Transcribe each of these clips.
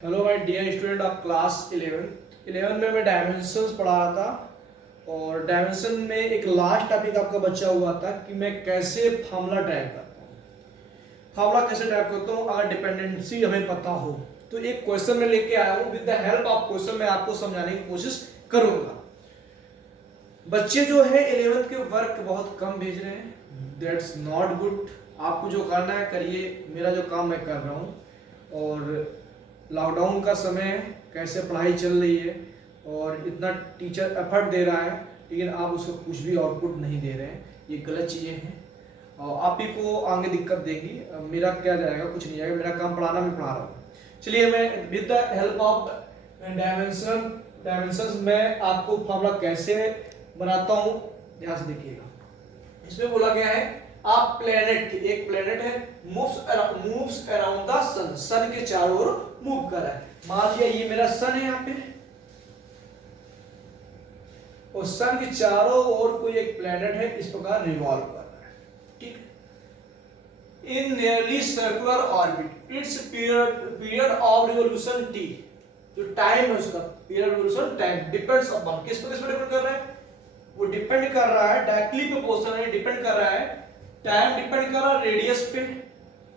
Hello my dear student of class 11 में मैं dimensions पढ़ा रहा था और डायमेंशन में एक लास्ट टॉपिक आपका बचा हुआ था कि मैं कैसे फार्मूला टाइप करता हूँ। फार्मूला कैसे टाइप करता हूँ अगर डिपेंडेंसी हमें पता हो तो एक क्वेश्चन में लेके आया हूँ। With the help of question मैं आपको समझाने की कोशिश करूंगा। बच्चे जो है 11th के वर्क बहुत कम भेज रहे हैं, दैट्स नॉट गुड। आपको जो करना है करिए, मेरा जो काम मैं कर रहा हूँ। और लॉकडाउन का समय है, कैसे पढ़ाई चल रही है और इतना टीचर एफर्ट दे रहा है लेकिन आप उसको कुछ भी आउटपुट नहीं दे रहे हैं, ये गलत चीज़ें हैं और आप ही को आगे दिक्कत देगी। मेरा क्या जाएगा, कुछ नहीं जाएगा। मेरा काम पढ़ाना, मैं पढ़ा रहा हूँ। चलिए मैं with the help of dimensions में आपको फार्मूला कैसे बनाता हूँ ध्यान से देखिएगा। इसमें बोला गया है आप प्लेनेट, एक प्लेनेट है, मूव्स अराउंड द सन, सन के चारों ओर मूव कर रहा है। मान लिया ये मेरा सन है यहाँ पे और सन के चारों ओर कोई एक प्लेनेट है, इस प्रकार रिवॉल्व कर रहा है। ठीक, इन nearly circular orbit, it's period of revolution T, जो टाइम है उसका period revolution time depends upon, किस पर डिपेंड कर रहा है, वो डिपेंड कर रहा है डायरेक्टली प्रोपोर्शनल है, डिपेंड कर रहा है टाइम, डिपेंड कर रहा है रेडियस पे,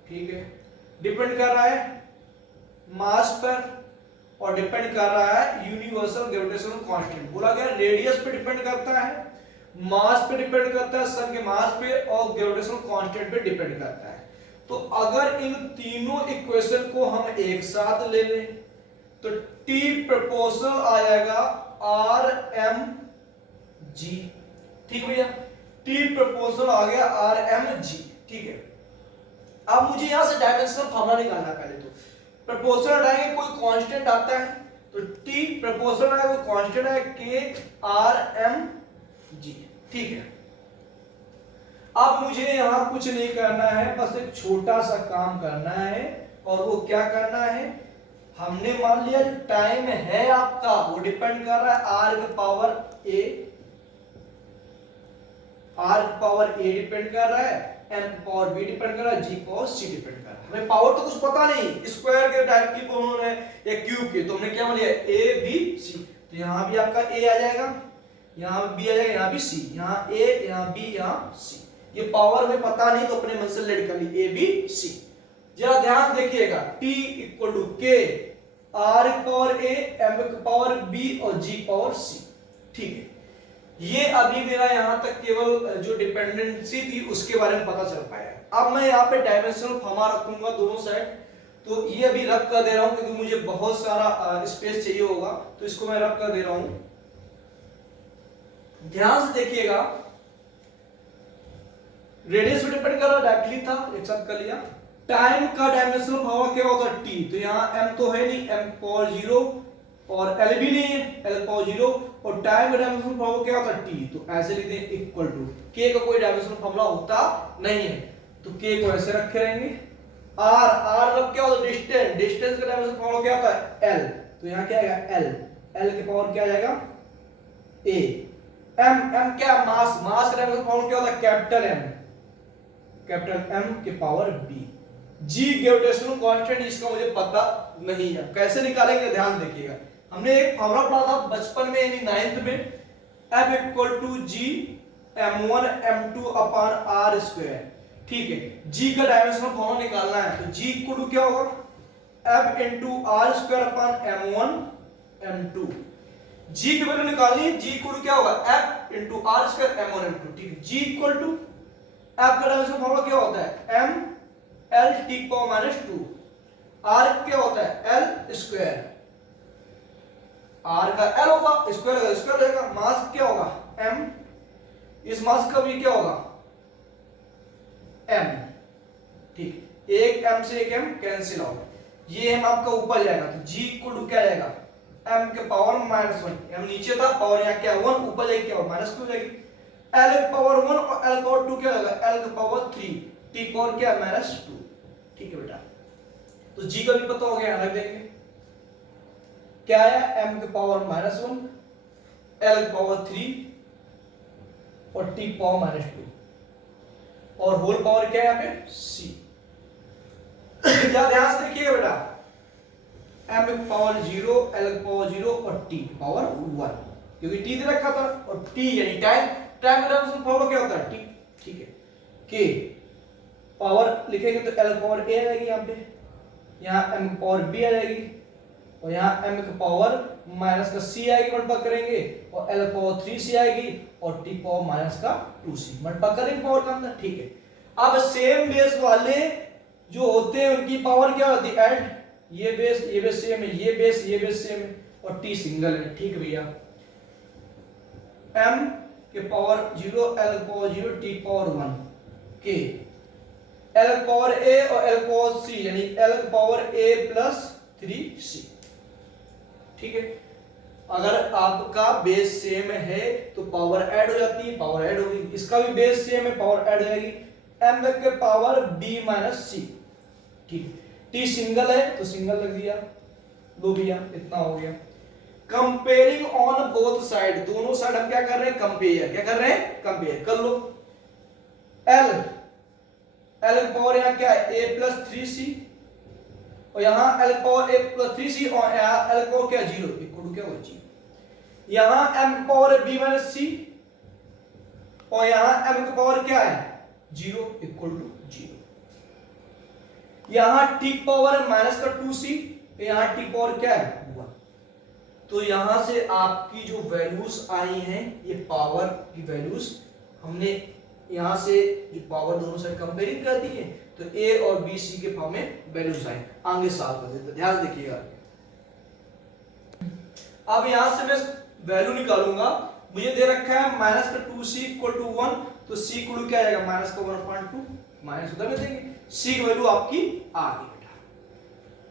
ठीक है, डिपेंड कर रहा है मास पर और डिपेंड कर रहा है यूनिवर्सल ग्रेविटेशनल कांस्टेंट। बोला गया रेडियस पे डिपेंड करता है, मास पे डिपेंड करता है, सन के मास पे और ग्रेविटेशनल कांस्टेंट पे डिपेंड करता है। तो अगर इन तीनों इक्वेशन को हम एक साथ ले लें तो T प्रोपोर्शनल आ जाएगा आर एम जी। ठीक भैया, T प्रोपोर्शनल आ गया आर एम जी। ठीक है, अब मुझे यहां से डायमेंशनल फार्मूला निकालना। पहले तो प्रोपोर्शनल हटाएंगे, कोई कांस्टेंट आता है तो T प्रोपोर्शनल है, कोई कांस्टेंट है K R M G। ठीक है, अब मुझे यहां कुछ नहीं करना है, बस एक छोटा सा काम करना है और वो क्या करना है, हमने मान लिया जो टाइम है आपका वो डिपेंड कर रहा है R की पावर A, R की पावर A डिपेंड कर रहा है, M की पावर B डिपेंड कर रहा है, G की पावर C डिपेंड कर रहा है। हमें पावर तो कुछ पता नहीं, स्क्वायर के डायरेक्टली कॉमन है या क्यूब के, तो हमने क्या मान लिया A B C। तो यहां भी आपका A आ जाएगा, यहां B आ जाएगा, यहां भी C, यहां A, यहां B, यहां C। ये पावर हमें पता नहीं तो अपने मन से लेट कर ली A B C। जरा ध्यान देखिएगा, T equal to K, R की पावर A, M की पावर B और G पावर C। ठीक है, ये अभी मेरा यहां तक केवल जो डिपेंडेंसी थी उसके बारे में पता चल पाया। अब मैं यहाँ पे डायमेंशनल फार्मूला रखूंगा दोनों साइड, तो ये अभी रख कर दे रहा हूं क्योंकि मुझे बहुत सारा स्पेस चाहिए होगा, तो इसको मैं रख कर दे रहा हूं। ध्यान से देखिएगा, रेडियस पे डिपेंड कर रहा डायरेक्टली था, एक्सेप्ट कर लिया। टाइम का डायमेंशनल फार्मूला क्या होगा T, तो यहाँ M तो है नहीं, M पावर 0 और L भी नहीं है, L पावर 0 और टाइम का डायमेंशनल फार्मूला क्या होता है T, तो ऐसे लिख दें इक्वल टू K का कोई डायमेंशनल फार्मूला होता नहीं है तो K को ऐसे रखे रहेंगे। R, R मतलब क्या होता है डिस्टेंस, डिस्टेंस का डायमेंशनल फार्मूला क्या होता है L, तो यहाँ क्या आएगा L, L के पावर क्या आ जाएगा A। M, M क्या मास, मास का डायमेंशनल फार्मूला क्या होता है कैपिटल M, कैपिटल M के power B। G gravitational constant इसका मुझे पता नहीं है, कैसे निकालेंगे ध्यान देखिएगा। हमने एक फार्मूला पढ़ा था बचपन में यानी 9th में, F equal to G M1 M2 upon R square. ठीक है, G का डायमेंशनल फार्मूला निकालना है तो G इक्वल टू क्या होगा F into R square upon M1 M2। G की वैल्यू निकालनी है, G इक्वल टू क्या होगा F into R square M1 M2। ठीक है, G इक्वल टू F का डायमेंशनल फार्मूला क्या होता है M L T power minus 2, R क्या होता है L स्क्वायर, R का L होगा, स्क्वायर का स्क्वायर रहेगा, मास क्या होगा M, इस मास का भी क्या होगा M। ठीक, एक M से एक M कैंसिल आउट, ये M आपका ऊपर जाएगा तो G इक्वल टू क्या जाएगा M के पावर माइनस 1, M नीचे था पावर यहाँ क्या 1, ऊपर जाएगी क्या माइनस 2 जाएगी, L के पावर 1 और L पावर 2 क्या होगा L के पावर 3, T पावर क्या माइनस 2। ठीक है बेटा, तो G का भी पता हो गया, रख देंगे क्या आया M के पावर माइनस 1, L के पावर 3 और T पावर माइनस 2 और होल पावर क्या है यहाँ पे C। ध्यान से देखिएगा बेटा, m की पावर 0, l की पावर 0 और t की पावर 1, क्योंकि t दे रखा था और t यानी टाइम टाइम रिडक्शन फॉर्मूला क्या होता है t, ठीक है। k पावर लिखेंगे तो l की पावर a आएगी यहाँ पे, यहाँ m की पावर b आ जाएगी और यहाँ m की पावर माइनस का c आएगी, मल्टीप्लाई करेंगे और l की पावर 3c आएगी और t की पावर माइनस का 2c, मल्टीप्लाई करेंगे पावर का अंदर, ठीक है। अब सेम बेस वाले जो होते हैं उनकी पावर क्या होती है, ऐड, ये बेस सेम है, ये बेस सेम है और t सिंगल है, ठीक भैया। m के पावर 0, l के पावर 0, t के पावर 1, k l के पावर a और l के पावर c यानी l के पावर a प्लस 3c, ठीक है। अगर आपका बेस सेम है तो पावर ऐड हो जाती है, पावर ऐड होगी, इसका भी बेस सेम है, पावर ऐड हो जाएगी, m के पावर b माइनस c, ठीक। t सिंगल है तो सिंगल लग दिया, लो भैया इतना हो गया। कंपेयरिंग ऑन बोथ साइड, दोनों साइड हम क्या कर रहे हैं, कंपेयर, क्या कर रहे हैं, कंपेयर कर लो। l की पावर यहाँ क्या है a प्लस 3c और यहाँ l की पावर a प्लस 3c और यहाँ l की पावर क्या 0, इक्वल क्या हो 0। यहाँ m की पावर है b माइनस c और यहाँ m की पावर क्या है 0, इक्वल टू 0। यहाँ t की पावर है माइनस का 2c, यहाँ t की पावर क्या है 1। तो यहां से आपकी जो वैल्यूज आई हैं ये पावर की वैल्यूज हमने यहां से जो पावर दोनों साइड कंपेयरिंग कर दी है तो a और b c के फॉर्म में वैल्यूज आए, आगे सॉल्व कर देते, ध्यान देखिएगा। अब यहां से मैं वैल्यू निकालूंगा, मुझे दे रखा है माइनस का 2c इक्वल टू 1, तो c इक्वल क्या आएगा माइनस का 1.2, माइनस उधर में देंगे, c की वैल्यू आपकी आ गई बेटा।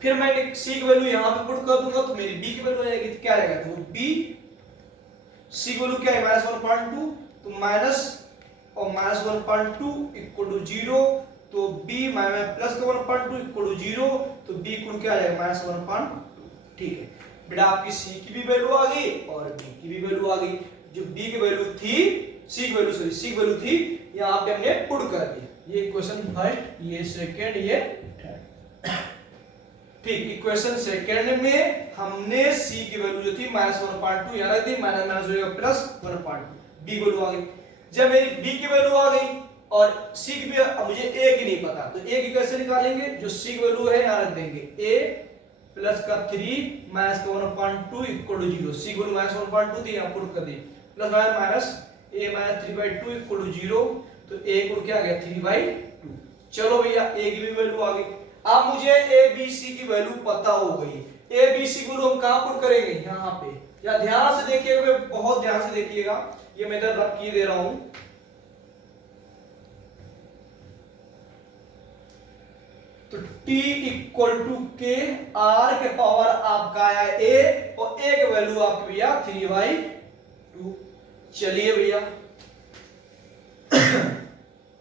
फिर मैं c की वैल्यू यहां पे पुट कर दूंगा तो मेरी b की वैल्यू आएगी, तो क्या आएगा, तो b c की वैल्यू क्या है माइनस 1.2, तो माइनस और माइनस 1.2 इक्वल टू 0, तो b माइनस प्लस का 1.2 इक्वल टू 0, तो b इक्वल क्या आ जाएगा माइनस 1.2, ठीक है बेटा। आपकी c की भी वैल्यू आ गई और b की भी वैल्यू आ गई, जो b की वैल्यू थी c की वैल्यू थी यहाँ पे हमने पुट कर दी। ये इक्वेशन फर्स्ट, ये सेकंड, ये थर्ड, ठीक। इक्वेशन सेकंड में हमने c की वैल्यू जो थी माइनस 1.2 यहाँ रख दी, माइनस माइनस हो जाएगा प्लस 1.2, b वैल्यू आ गई। जब मेरी b की वैल्यू आ गई और c की भी मुझे a की नहीं पता, तो a की कैसे निकालेंगे, जो c की वैल्यू है यहाँ रख देंगे, a प्लस का 3 माइनस का 1.2 इक्वल टू 0, c की वैल्यू माइनस 1.2 थी यहाँ पुट कर दी, plus minus a minus 3/2 equal to 0, तो a इक्वल क्या आ गया 3/2। चलो भैया a की भी वैल्यू आ गई। अब मुझे a b c की वैल्यू पता हो गई, a b c की वैल्यू हम कहां पुट करेंगे, यहाँ पे। या ध्यान से देखिएगा, बहुत ध्यान से देखिएगा, ये मैं इधर रख के दे रहा हूं। तो t equal to k, r के पावर आपका आया a और a की वैल्यू आपकी भैया 3/2। चलिए भैया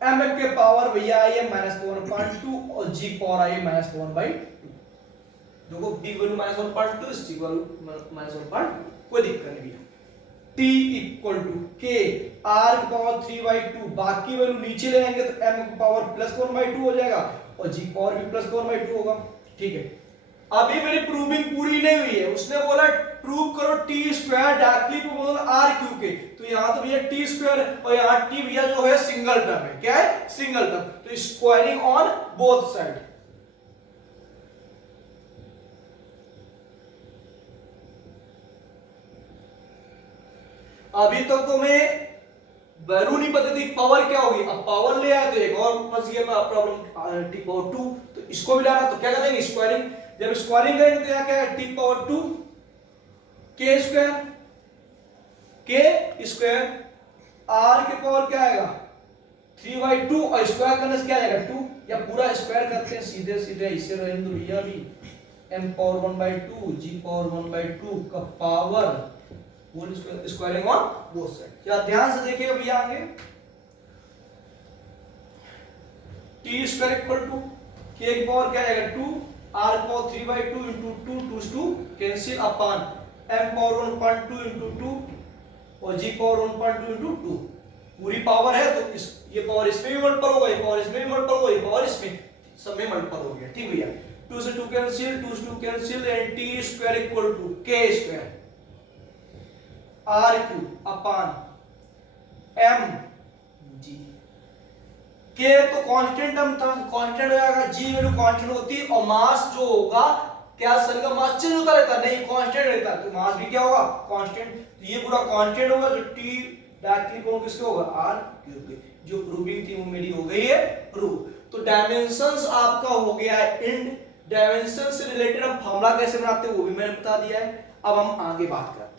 m के पावर भैया आई है माइनस 1.2 और g पावर आई है माइनस 1/2। देखो b value minus 1.2, c value minus 1.2, कोई दिक्कत नहीं भैया। t equal to k, r की पावर 3/2, बाकी वैल्यू नीचे ले आएंगे तो m की पावर प्लस 1/2 हो जाएगा और g पावर भी प्लस 1/2 होगा, ठीक है। अभी मेरी प्रूविंग पूरी नहीं हुई है, उसने बोला प्रूव करो t square directly proportional r cube के, तो यहां तो भैया t स्क्वायर और यहां t भैया जो है सिंगल टर्म है, क्या है सिंगल टर्म, तो स्क्वायरिंग ऑन बोथ साइड। अभी तक तो मैं वैल्यू नहीं पता थी पावर क्या होगी, अब पावर ले आया तो एक और फंस गया प्रॉब्लम, t पावर 2, तो इसको भी लाना, तो क्या कर देंगे स्क्वायरिंग। जब स्क्वायरिंग करेंगे तो यहाँ क्या है t power 2 k square, r के पावर क्या आएगा 3/2 और स्क्वायर करने से क्या आएगा 2, या पूरा स्क्वायर करते हैं सीधे सीधे इसे रहेंगे तो भैया भी m पावर 1/2 g पावर 1/2 का power whole squaring on both side. या ध्यान से देखिएगा भैया आगे, t square equal to k की पावर क्या आएगा 2, r की power 3/2 into 2 2 2 cancel upon m power 1.2 into 2 और g पावर 1.2 into 2, पूरी पावर है तो ये पावर इसमें भी मल्टीपल होगा, ये पावर इसमें भी मल्टीपल होगा, ये पावर इसमें सब में मल्टीपल हो गया, ठीक भैया। 2 से 2 कैंसिल, 2 से 2 cancel and T square equal to K square R cube upon M G. K तो कांस्टेंट हम था, कांस्टेंट हो जाएगा, जी वैल्यू कांस्टेंट होती है और मास जो होगा, क्या शरीर का मास चेंज होता रहता नहीं, कांस्टेंट रहता, तो मास भी क्या होगा कांस्टेंट। तो ये पूरा कांस्टेंट होगा, जो टी डायरेक्टली कौन किसके होगा आर क्यूब के। जो प्रूविंग थी वो मेरी हो गई है प्रूव। तो डायमेंशंस आपका हो गया है इंड। डायमेंशन से रिलेटेड हम फॉर्मूला कैसे बनाते हैं वो भी मैंने बता दिया है। अब हम आगे बात करते हैं।